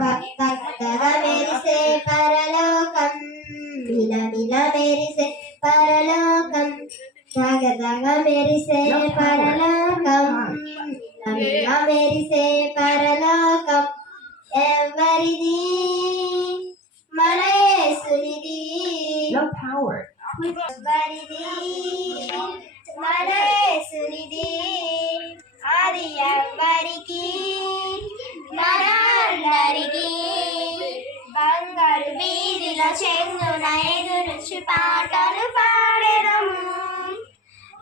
భక్తగా మెరిసే పరలోకం, మిలమిల మెరిసే పరలోకం, దగదగ మెరిసే పరలోకం, మిలమిల మెరిసే పరలోకం. ఎవరిది? మన యేసునిది. ఎవరిది? మన యేసునిది. అది ఎవరికి? మనందరికీ. బంగారు వీధిలో చెంగున ఎదురుచు పాటలు పాడెదము,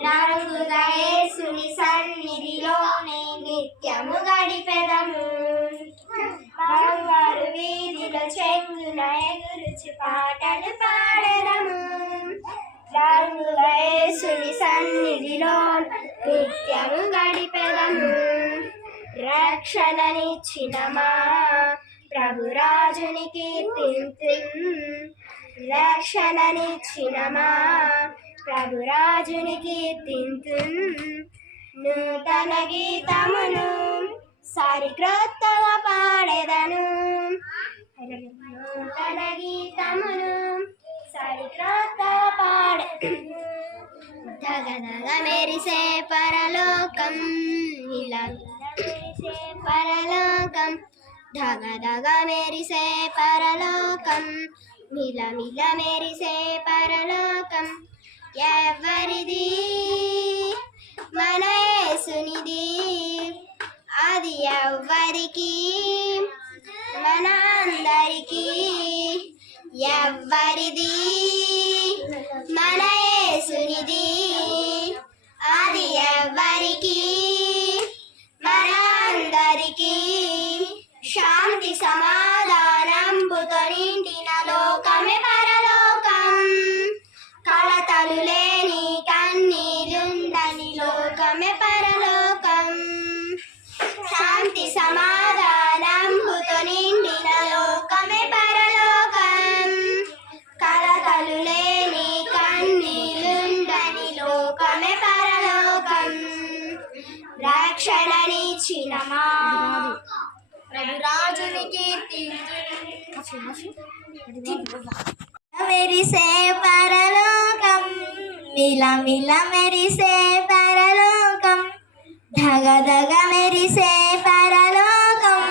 రంగుగా యేసుని సన్నిధిలోనే నిత్యము గడిపెదము. బంగారు వీధిలో చెంగున ఎదురుచు పాటలు పాడెదము, రంగుగా యేసుని సన్నిధిలో నిత్యము గడిపెదము. రక్షణనిచ్చిన మా ప్రభురాజుని కీర్తింతుం, రక్షణనిచ్చిన మా ప్రభురాజుని కీర్తింతుం. నూతన గీతమును సరిక్రొత్తగా పాడెదను, నూతన గీతమును సరిక్రొత్తగా పాడెదను. దగదగ మెరిసే పరలోకం, మెరిసే పరలోకం, దగదగ మెరిసే పరలోకం, మిలమిల మెరిసే పరలోకం. ఎవరిది? మన యేసునిది. అది ఎవ్వరికి? మన అందరికీ. ఎవరిది? మన యేసునిది. అది ఎవ్వరికి? మన అందరికీ. శాంతి సమాధానంబుతో నిండిన లోకమే పరలోకం, కలతలు లేని కన్నీలుండని లోకమే పరలోకం. శాంతి సమాధానంబుతో నిండిన లోకమే పరలోకం, కలతలు లేని కన్నీలుండని లోకమే పరలోకం. రక్షణనిచ్చిన మా ప్రభురాజుని మెరిసే పరలోకం, మిలమిల మెరిసే పరలోకం, ధగధగ మెరిసే పరలోకం,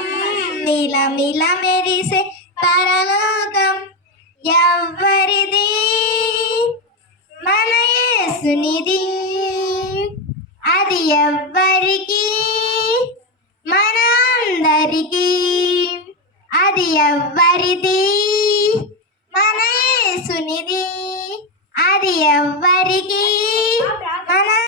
మిలమిల మెరిసే పరలోకం. ఎవరిది? మన యేసునిది. అది ఎవ్వరికి? మన అందరికీ. అది ఎవ్వరిది? మన యేసునిది. అది ఎవ్వరికి? మన